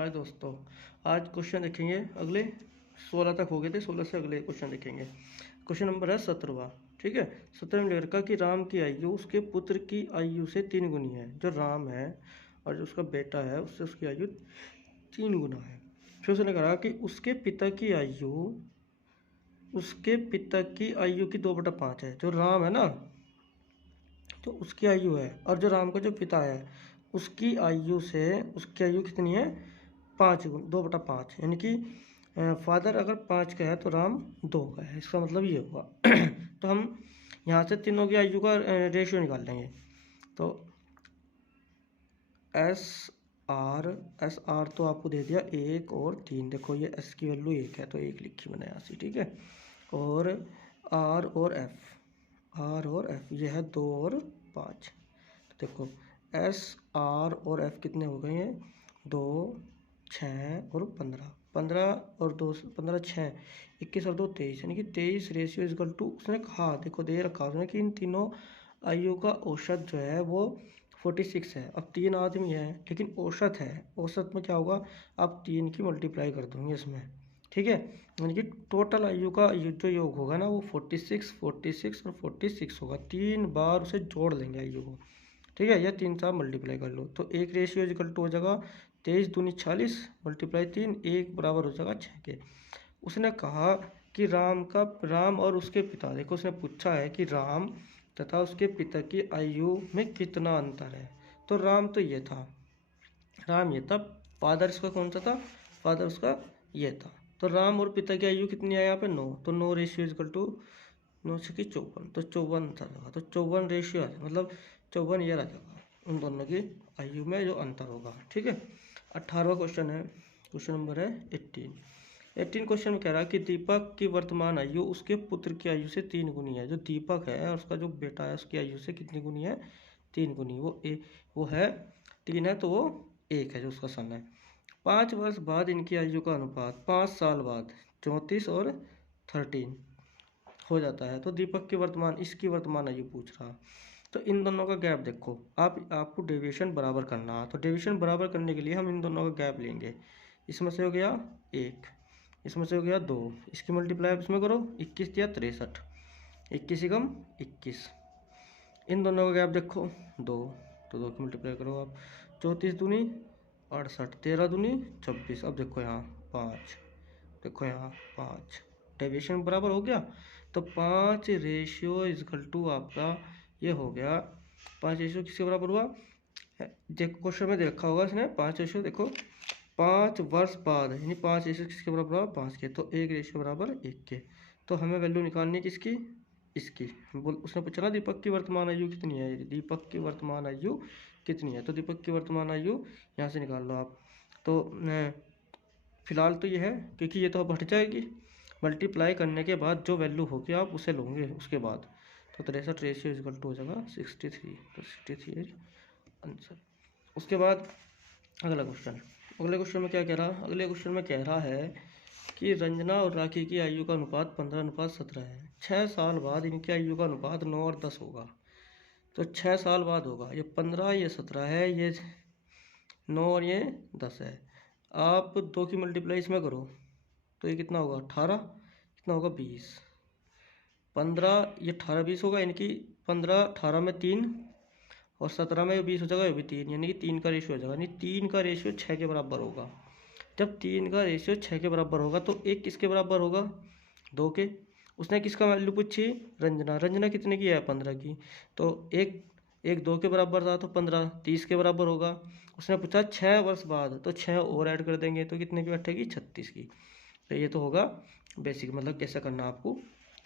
हाय दोस्तों, आज क्वेश्चन देखेंगे। अगले 16 तक हो गए थे, 16 से अगले क्वेश्चन देखेंगे। क्वेश्चन नंबर है 17वां। ठीक है, 17 में लिखा कि राम की आयु उसके पुत्र की आयु से 3 गुनी है। जो राम है और जो उसका बेटा है उससे उसकी आयु 3 गुना है। फिर उसने कहा कि उसके पिता की आयु की 2/5 है। जो राम है ना, तो उसकी आयु है, और जो राम का जो पिता है उसकी आयु कितनी है? 2/5, यानी कि फादर अगर 5 का है तो राम 2 का है। इसका मतलब ये होगा। तो हम यहाँ से तीनों की आयु का रेशियो निकाल लेंगे। तो एस आर तो आपको दे दिया 1 और 3। देखो ये एस की वैल्यू 1 है तो 1 लिखी मैंने यहाँ से। ठीक है, और आर और एफ ये है 2 और 5। तो देखो एस आर और एफ कितने हो गए हैं? 2, 6 और 15। 15 और 2, 15, 6, 21 और 2, 23, यानी कि 23 रेशियो इजकल टू। उसने कहा, देखो दे रखा उसने कि इन तीनों आयु का औसत जो है वो 46 है। अब 3 आदमी है लेकिन औसत है। औसत में क्या होगा? आप 3 की मल्टीप्लाई कर दोगे इसमें। ठीक है, यानी कि टोटल आयु का जो योग होगा ना वो 46, 46 और 46 होगा। 3 बार उसे जोड़ लेंगे आयु को। ठीक है, या 3 से आप मल्टीप्लाई कर लो तो एक रेशियो इक्वल टू हो जाएगा 23 दूनी 40 मल्टीप्लाई 3, 1 बराबर हो जाएगा 6 के। उसने कहा कि राम और उसके पिता, देखो उसने पूछा है कि राम तथा उसके पिता की आयु में कितना अंतर है। तो राम तो ये था, फादर इसका कौन सा था? फादर उसका ये था। तो राम और पिता की आयु कितनी है यहाँ पे? 9। तो 9 रेशियो इक्वल टू 9 से 54, तो 54 आ जाएगा। तो 54 रेशियो है, मतलब 54 ईयर आ जाएगा उन दोनों की आयु में जो अंतर होगा। ठीक है, 18वां क्वेश्चन है। क्वेश्चन नंबर है 18 क्वेश्चन में कह रहा है कि दीपक की वर्तमान आयु उसके पुत्र की आयु से 3 गुनी है। जो दीपक है और उसका जो बेटा है उसकी आयु से कितनी गुनी है? 3 गुनी। वो है 3 है तो वो 1 है जो उसका सन है। 5 वर्ष बाद इनकी आयु का अनुपात 5 साल बाद 34 और 13 हो जाता है। तो दीपक की इसकी वर्तमान आयु पूछ रहा। तो इन दोनों का गैप देखो, आपको डेविएशन बराबर करना। तो डेविएशन बराबर करने के लिए हम इन दोनों का गैप लेंगे। इसमें से हो गया 1, इसमें से हो गया 2, इसकी मल्टीप्लाई इसमें करो 21 या 63, 21 एकम 21। इन दोनों का गैप देखो 2, तो 2 की मल्टीप्लाई करो आप। 34 दूनी 68, 13 दूनी 26। अब देखो यहाँ 5, देखो यहाँ 5, डेविएशन बराबर हो गया। तो 5 रेशियो इजकल टू आपका ये हो गया। 5 रेशियो किसके बराबर हुआ? देखो क्वेश्चन में दे रखा होगा इसने 5 रेशियो। देखो 5 वर्ष बाद, यानी 5 रेशियो किसके बराबर हुआ? 5 के। तो 1 रेशियो बराबर 1 के। तो हमें वैल्यू निकालनी है किसकी? इसकी। उसने पूछा ना दीपक की वर्तमान आयु कितनी है। दीपक की वर्तमान आयु कितनी है? तो दीपक की वर्तमान आयु यहाँ से निकाल लो आप। तो फिलहाल तो ये है, क्योंकि ये तो अब हट जाएगी। मल्टीप्लाई करने के बाद जो वैल्यू होगी आप उसे लोगे उसके बाद। तो 63 रेशियो इक्वल टू हो जाएगा 63। तो 63 आंसर। उसके बाद अगले क्वेश्चन में क्या कह रहा? अगले क्वेश्चन में कह रहा है कि रंजना और राखी की आयु का अनुपात 15:17 है। 6 साल बाद इनकी आयु का अनुपात 9 और 10 होगा। तो 6 साल बाद होगा। ये 15, ये 17 है, ये 9 और ये 10 है। आप 2 की मल्टीप्लाई इसमें करो तो ये कितना होगा? 18, कितना होगा? 20। 15 ये 18 20 होगा, यानी कि 15 18 में 3 और 17 में 20 हो जाएगा, ये भी 3, यानी कि 3 का रेशियो हो जाएगा। यानी 3 का रेशियो 6 के बराबर होगा। जब 3 का रेशियो 6 के बराबर होगा तो 1 किसके बराबर होगा? 2 के। उसने किसका वैल्यू पूछी? रंजना कितने की है? 15 की। तो एक 2 के बराबर था तो 15 30 के बराबर होगा। उसने पूछा 6 वर्ष बाद, तो 6 और ऐड कर देंगे तो कितने की बैठेगी? 36 की। तो ये तो होगा बेसिक, मतलब कैसा करना आपको,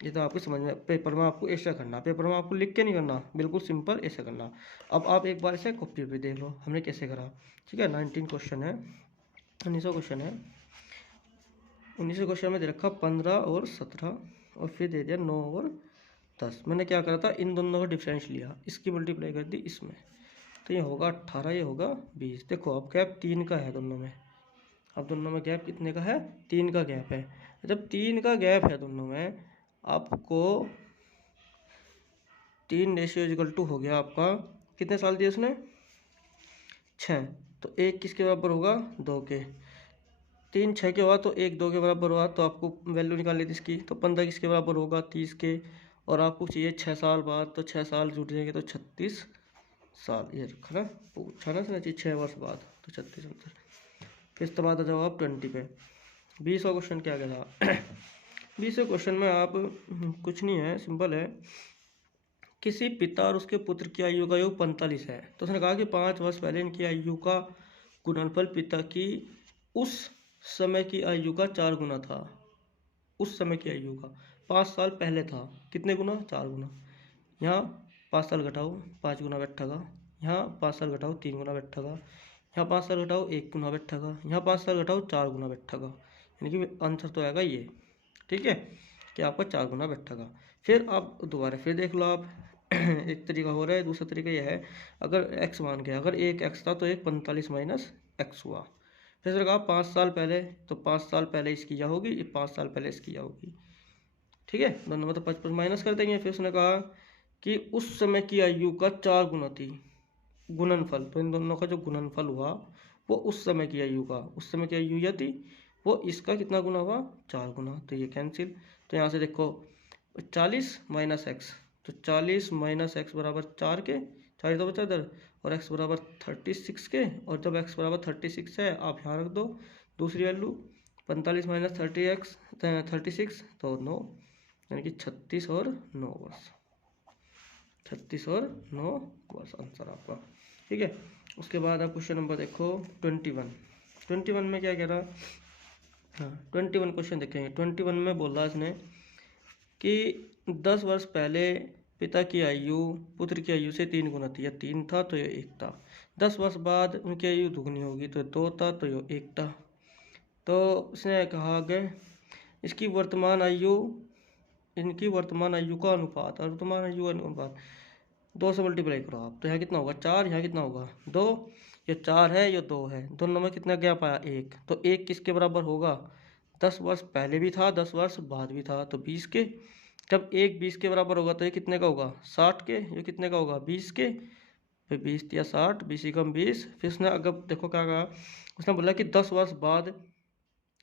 ये तो आपको समझ में, पेपर में आपको ऐसा करना, पेपर में आपको लिख के नहीं करना, बिल्कुल सिंपल ऐसा करना। अब आप एक बार इसे कॉपी पे देख लो हमने कैसे करा। ठीक है, 19 क्वेश्चन है, 19वां क्वेश्चन है। 19वें क्वेश्चन में दे रखा 15 और 17 और फिर दे दिया 9 और 10। मैंने क्या करा था? इन दोनों का डिफरेंस लिया, इसकी मल्टीप्लाई कर दी इसमें, तो ये होगा 18, ये होगा 20। देखो अब गैप 3 का है दोनों में। अब दोनों में गैप कितने का है? 3 का गैप है। जब 3 का गैप है दोनों में, आपको 3 रेशियो इक्वल टू हो गया आपका, कितने साल दिए उसने? 6। तो 1 किसके बराबर होगा? 2 के। 3 6 के हुआ तो 1 2 के बराबर हुआ, तो आपको वैल्यू निकालनी थी इसकी। तो 15 किसके बराबर होगा? 30 के। और आपको चाहिए 6 साल बाद, तो 6 साल जुट जाएंगे तो 36 साल। ये रखा ना, पूछा ना इसने, चाहिए 6 वर्ष बाद, तो 36 आंसर। फिर इसके बाद आ जाओ आप 20 पे। 20वां क्वेश्चन क्या क्या था? 20वें क्वेश्चन में आप कुछ नहीं है, सिंपल है। किसी पिता और उसके पुत्र की आयु का योग 45 है। तो उसने कहा कि 5 वर्ष पहले इनकी आयु का गुणनफल पिता की उस समय की आयु का 4 गुना था। उस समय की आयु का 5 साल पहले था, कितने गुना? 4 गुना। यहाँ 5 साल घटाओ 5 गुना बैठेगा, यहाँ 5 साल घटाओ 3 गुना बैठेगा, यहाँ 5 साल घटाओ 1 गुना बैठेगा, यहाँ 5 साल घटाओ 4 गुना बैठेगा। यानी कि आंसर तो आएगा ये, ठीक है, कि आपका 4 गुना बैठेगा। फिर आप दोबारा फिर देख लो आप। एक तरीका हो रहा है, दूसरा तरीका यह है, अगर x मान गया, अगर एक x था तो एक 45 माइनस x हुआ। फिर उसने कहा 5 साल पहले, तो 5 साल पहले इसकी क्या होगी? ये 5 साल पहले इसकी क्या होगी, ठीक है, दोनों में तो 55 माइनस कर देंगे। फिर उसने कहा कि उस समय की आयु का 4 गुना थी गुणनफल, तो इन दोनों का जो गुणनफल हुआ वो उस समय की आयु का, उस समय की आयु यह थी, वो इसका कितना गुना हुआ? 4 गुना। तो ये कैंसिल। तो यहाँ से देखो 40 माइनस एक्स, तो 40 माइनस एक्स बराबर 4 के, 4 तो बचा इधर, और x बराबर 36 के। और जब x बराबर 36 है, आप यहाँ रख दो दूसरी वैल्यू, 45 माइनस 36 तो 9, यानी कि 36 और 9 वर्ष। 36 और 9 वर्ष आंसर आपका, ठीक है। उसके बाद आप क्वेश्चन नंबर देखो 21 में क्या कह रहा? हाँ 21 क्वेश्चन देखेंगे। 21 में बोल रहा इसने कि 10 वर्ष पहले पिता की आयु पुत्र की आयु से 3 गुना थी, या 3 था तो ये 1 था। 10 वर्ष बाद उनकी आयु दुगनी होगी, तो 2 था तो ये 1 था। तो उसने कहा कि इसकी वर्तमान आयु, इनकी वर्तमान आयु का अनुपात, वर्तमान आयु अनुपात 2 से मल्टीप्लाई करो आप, तो यहाँ कितना होगा? 4, यहाँ कितना होगा? 2। ये 4 है, ये 2 है, दोनों में कितना गैप आया? 1। तो 1 किसके बराबर होगा? 10 वर्ष पहले भी था, 10 वर्ष बाद भी था, तो 20 के। जब 1 20 के बराबर होगा तो ये कितने का होगा? 60 के। ये कितने का होगा? 20 के। फिर 20 या 60, 20 कम 20। फिर उसने अगर देखो क्या कहा, उसने बोला कि 10 वर्ष बाद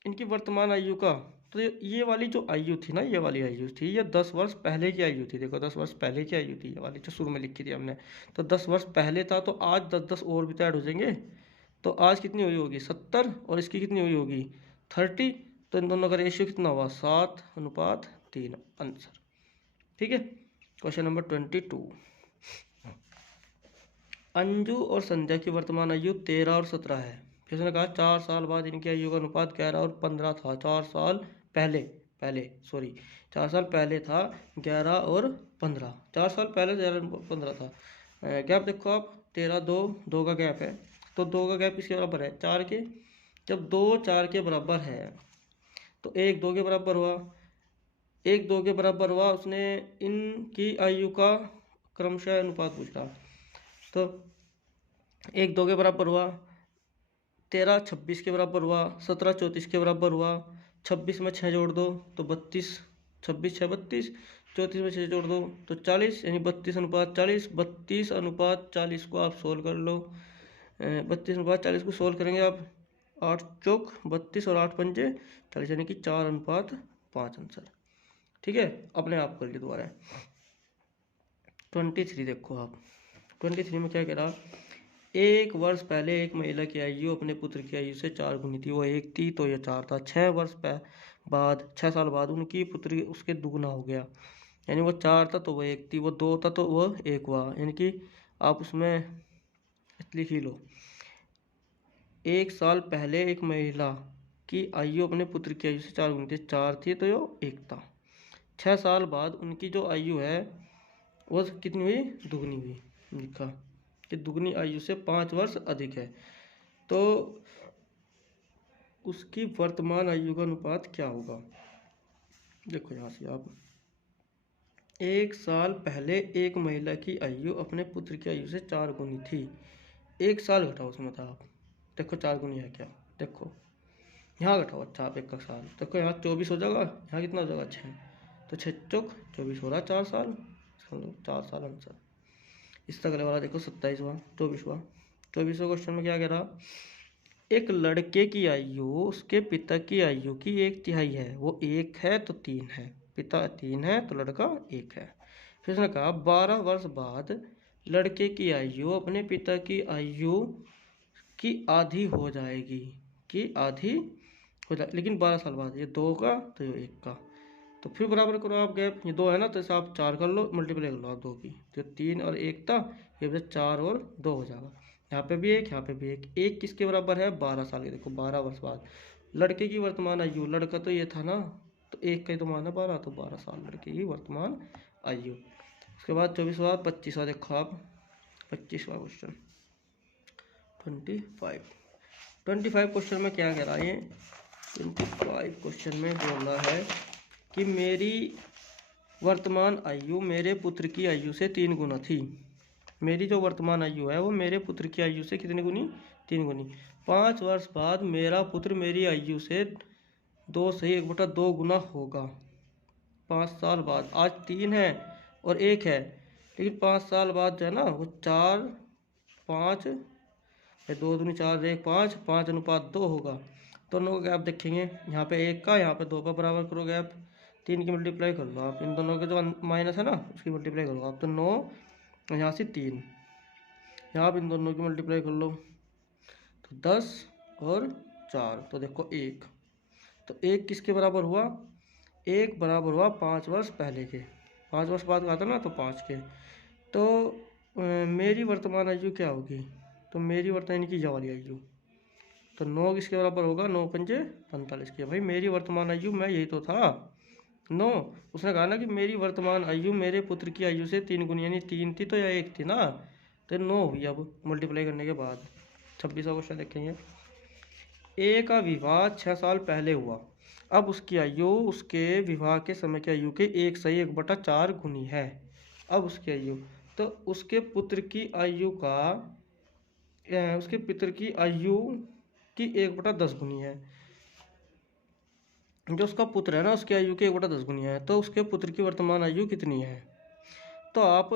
इनकी वर्तमान आयु का, तो ये वाली जो आयु थी ना, ये वाली आयु थी, ये 10 वर्ष पहले की आयु थी। देखो 10 वर्ष पहले की आयु थी, ये वाली जो शुरू में लिखी थी हमने। तो 10 वर्ष पहले था, तो आज 10 और भी तो ऐड हो जाएंगे। तो आज कितनी हुई होगी? 70, और इसकी कितनी हुई होगी? 30। तो इन दोनों का रेशियो कितना हुआ? 7:3 आंसर, ठीक है। Question number 22। अंजू और संध्या की वर्तमान आयु 13 और 17 है। फिर उसने कहा 4 साल बाद इनकी आयु का अनुपात 11 और 15 था। 4 साल पहले, 4 साल पहले था 11 और 15। 4 साल पहले 11 और 15 था। गैप देखो आप, 13 2 का गैप है, तो 2 का गैप किसके बराबर है? 4 के। जब 2 4 के बराबर है, तो 1 2 के बराबर हुआ, 1 2 के बराबर हुआ। उसने इनकी आयु का क्रमशः अनुपात पूछा, तो 1 2 के बराबर हुआ, 13 26 के बराबर हुआ, 17 34 के बराबर हुआ, 26 में 6 जोड़ दो तो 32, 26 6 32, 34 में 6 जोड़ दो तो 40, यानी 32:40। 32:40 को आप सोल्व कर लो। 32:40 को सोल्व करेंगे आप, 8 चौक 32 और 8 पंजे 40, यानी कि 4:5 आंसर, ठीक है। अपने आप कर लिए दोबारा। 23 देखो आप, 23 में क्या कह रहा? 1 वर्ष पहले एक महिला की आयु अपने पुत्र की आयु से 4 गुनी थी, वो 1 थी तो ये 4 था। 6 वर्ष बाद, 6 साल बाद उनकी पुत्री उसके दुगना हो गया, यानी वो 4 था तो वो 1 थी, वो 2 था तो वो 1 हुआ। यानी कि आप उसमें लिख ही लो, 1 साल पहले एक महिला की आयु अपने पुत्र की आयु से 4 गुनी थी, 4 थी तो ये 1 था। 6 साल बाद उनकी जो आयु है वो कितनी हुई? दुगनी हुई। लिखा कि दुगनी आयु से 5 वर्ष अधिक है, तो उसकी वर्तमान आयु का अनुपात क्या होगा? देखो यहाँ से आप, 1 साल पहले एक महिला की आयु अपने पुत्र की आयु से 4 गुनी थी, 1 साल घटाओ उसमें था आप, देखो 4 गुनी है क्या? देखो यहाँ घटाओ, अच्छा आप 1 साल, देखो यहाँ 24 हो जाएगा, यहाँ कितना हो जाएगा? 6, तो 6 चौक 24 हो रहा है, 4 साल, 4 साल आंसर। इसका अगले वाला देखो 27वां 24वां 24वां क्वेश्चन में क्या कह रहा? एक लड़के की आयु उसके पिता की आयु की 1/3 है। वो 1 है तो 3 है, पिता 3 है तो लड़का 1 है। फिर उसने कहा 12 वर्ष बाद लड़के की आयु अपने पिता की आयु की आधी हो जाएगी, कि आधी हो जाए, लेकिन 12 साल बाद। ये 2 का तो ये 1 का, तो फिर बराबर करो आप गैप। ये 2 है ना, तो इसे आप 4 कर लो, मल्टीप्लाई कर लो आप 2 की, तो 3 और 1 था, ये बस 4 और 2 हो जाएगा। यहाँ पे भी 1, यहाँ पे भी 1। 1 किसके बराबर है? 12 साल के। देखो 12 वर्ष बाद लड़के की वर्तमान आयु, लड़का तो ये था ना, तो 1 का ही तो मान है 12, तो 12 साल लड़के की वर्तमान आयु। उसके बाद 24वां 25वां देखो आप, 25वां क्वेश्चन 25 क्वेश्चन में क्या कह रहा है? 25 क्वेश्चन में बोल रहा है कि मेरी वर्तमान आयु मेरे पुत्र की आयु से 3 गुना थी। मेरी जो वर्तमान आयु है वो मेरे पुत्र की आयु से कितनी गुनी? 3 गुनी। 5 वर्ष बाद मेरा पुत्र मेरी आयु से 2 से 1/2 गुना होगा। 5 साल बाद, आज 3 है और 1 है, लेकिन 5 साल बाद जो है ना वो 4, 5, 2 दूनी 4, 1 5, 5:2 होगा। दोनों का गैप देखेंगे, यहाँ पे 1 का, यहाँ पे 2 का, बराबर करो गैप। 3 की मल्टीप्लाई कर लो आप, इन दोनों के जो माइनस है ना उसकी मल्टीप्लाई करो आप, तो 9, यहाँ से 3, यहाँ आप इन दोनों की मल्टीप्लाई कर लो तो 10 और 4, तो देखो 1, तो 1 किसके बराबर हुआ? 1 बराबर हुआ 5 वर्ष पहले के। 5 वर्ष बाद का था ना, तो 5 के। तो मेरी वर्तमान आयु क्या होगी? तो मेरी वर्तमान की वाली आयु, तो 9 किसके बराबर होगा? 9 पंजे 45 के। भाई मेरी वर्तमान आयु मैं यही तो था 9। उसने कहा ना कि मेरी वर्तमान आयु मेरे पुत्र की आयु से 3 गुनी, यानी 3 थी तो या 1 थी ना, तो 9 हुई अब मल्टीप्लाई करने के बाद। 26वां क्वेश्चन देखेंगे। ए का विवाह 6 साल पहले हुआ। अब उसकी आयु उसके विवाह के समय की आयु के 1/4 गुनी है। अब उसकी आयु, तो उसके पुत्र की आयु का उसके पितर की आयु की 1/10 गुनी है। जो उसका पुत्र है ना उसकी आयु की 1/10 गुनी है, तो उसके पुत्र की वर्तमान आयु कितनी है? तो आप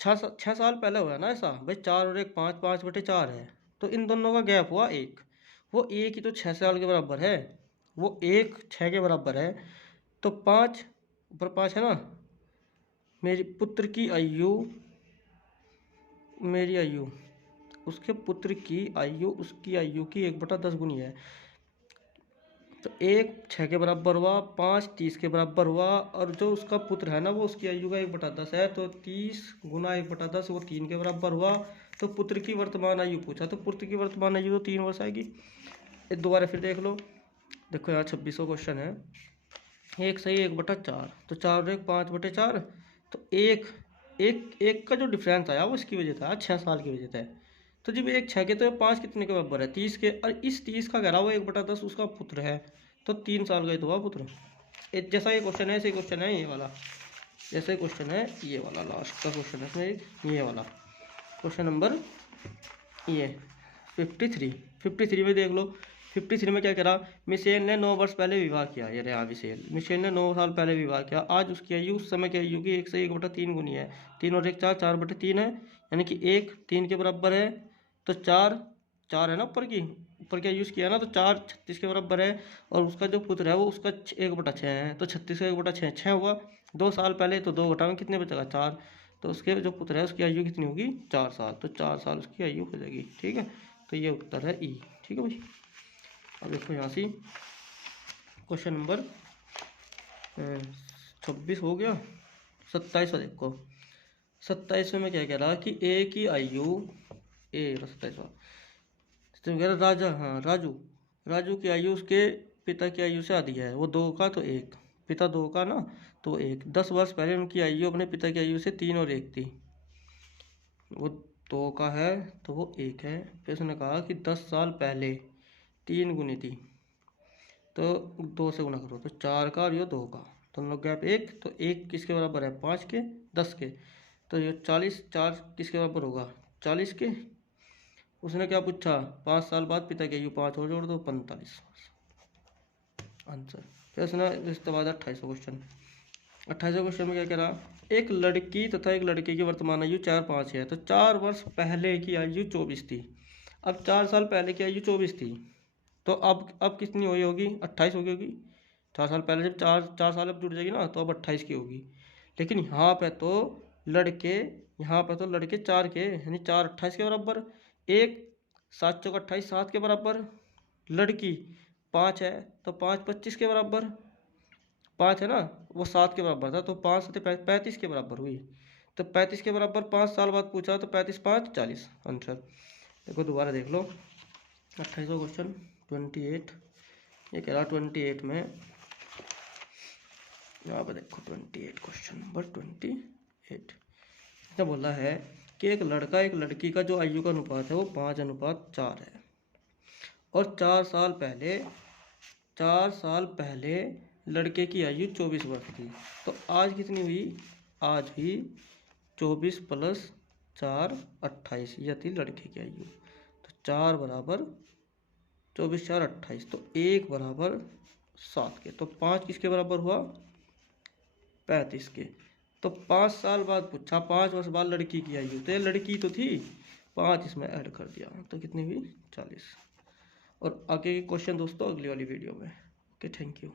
6 साल पहले हुआ ना ऐसा, भाई 4 और 1 5, 5/4 है, तो इन दोनों का गैप हुआ 1। वो 1 ही तो 6 साल के बराबर है, वो 1 6 के बराबर है, तो 5 ऊपर 5 है ना। मेरी पुत्र की आयु, मेरी आयु उसके पुत्र की आयु उसकी आयु की 1/10 गुनी है, तो 1 6 के बराबर हुआ, 5 30 के बराबर हुआ, और जो उसका पुत्र है ना वो उसकी आयु का 1/10 है, तो 30 गुना 1/10 वो 3 के बराबर हुआ। तो पुत्र की वर्तमान आयु पूछा, तो पुत्र की वर्तमान आयु तो 3 वर्ष आएगी। दोबारा फिर देख लो, देखो यहाँ 26वां क्वेश्चन है। 1 सही 1/4, तो 4 और 1 5/4, तो 1 का जो डिफरेंस आया वो इसकी वजह से आया, 6 साल की वजह से। तो जब 1 6 के, तो 5 कितने के बराबर है? 30 के, और इस 30 का कह रहा वो 1/10 उसका पुत्र है, तो 3 साल का ही तो हुआ पुत्र। जैसा ये क्वेश्चन है ऐसे क्वेश्चन है ये वाला, जैसे क्वेश्चन है ये वाला, लास्ट का क्वेश्चन है इसमें ये वाला क्वेश्चन नंबर ये 53 में देख लो। 53 में क्या करा? मिशेल ने 9 वर्ष पहले विवाह किया। ये रहा मिशेल ने 9 साल पहले विवाह किया। आज उसकी आयु उस समय की आयु की 1 से 1/3 गुनी है। 3 और 1 4, 4/3 है, यानी कि 1 3 के बराबर है, तो 4 4 है ना ऊपर की आयु किया ना, तो 4 36 के बराबर है, और उसका जो पुत्र है वो उसका 1/6 है, तो 36 का 1/6 6 हुआ। 2 साल पहले, तो 2 घटाओ कितने बचेगा? 4, तो उसके जो पुत्र है उसकी आयु कितनी होगी? 4 साल, तो 4 साल उसकी आयु हो जाएगी। ठीक है, तो ये उत्तर है ई। ठीक है भाई, अब देखो यहाँ से क्वेश्चन नंबर 26 हो गया। 27वां देखो। 27वें में क्या कह रहा कि ए की आयु, 27वां तो कह रहा राजा, हाँ राजू की आयु उसके पिता की आयु से आधी है। वो 2 का तो 1, पिता 2 का ना तो 1। 10 वर्ष पहले उनकी आयु अपने पिता की आयु से 3 और 1 थी। वो 2 का है तो वो 1 है। फिर उसने कहा कि 10 साल पहले 3 गुनी थी, तो 2 से गुना करो, तो 4 का और ये 2 का, दोनों लोग गैप 1, तो 1 किसके बराबर है? 5 के, 10 के, तो ये 40, 4 किसके बराबर होगा? 40 के। उसने क्या पूछा? 5 साल बाद पिता की आयु 5 और जोड़ दो, 45 आंसर। फिर उसने इसके बाद 28वां क्वेश्चन। 28वें क्वेश्चन में क्या कह रहा? एक लड़की तथा एक लड़के की वर्तमान आयु 4 5 है, तो 4 वर्ष पहले की आयु 24 थी। अब 4 साल पहले की आयु 24 थी, तो अब कितनी हुई होगी? 28 हो गई होगी। 4 साल पहले जब चार साल अब जुड़ जाएगी ना, तो अब 28 की होगी। लेकिन यहाँ पे तो लड़के 4 के, यानी 4 28 के बराबर, एक 7 चौक 28 7 के बराबर, लड़की 5 है तो 5 25 के बराबर, 5 है ना, वो 7 के बराबर था, तो 5 से 35 के बराबर हुई। तो 35 के बराबर 5 साल बाद पूछा, तो 35 5 40 आंसर। देखो दोबारा देख लो 28वां क्वेश्चन 28, ये कह रहा 28 में, यहाँ पर देखो 28 क्वेश्चन नंबर 28 क्या बोला है कि एक लड़का एक लड़की का जो आयु का अनुपात है वो 5:4 है, और 4 साल पहले लड़के की आयु 24 वर्ष थी। तो आज कितनी हुई? आज हुई 24 + 4 28, यह थी लड़के की आयु। तो 4 बराबर 24 4 28, तो 1 बराबर 7 के, तो 5 किसके बराबर हुआ? 35 के। तो 5 साल बाद पूछा, 5 वर्ष बाद लड़की की आयु, तो ये लड़की तो थी, 5 इसमें ऐड कर दिया, तो कितनी हुई? 40। और आगे के क्वेश्चन दोस्तों अगली वाली वीडियो में। Okay, thank you.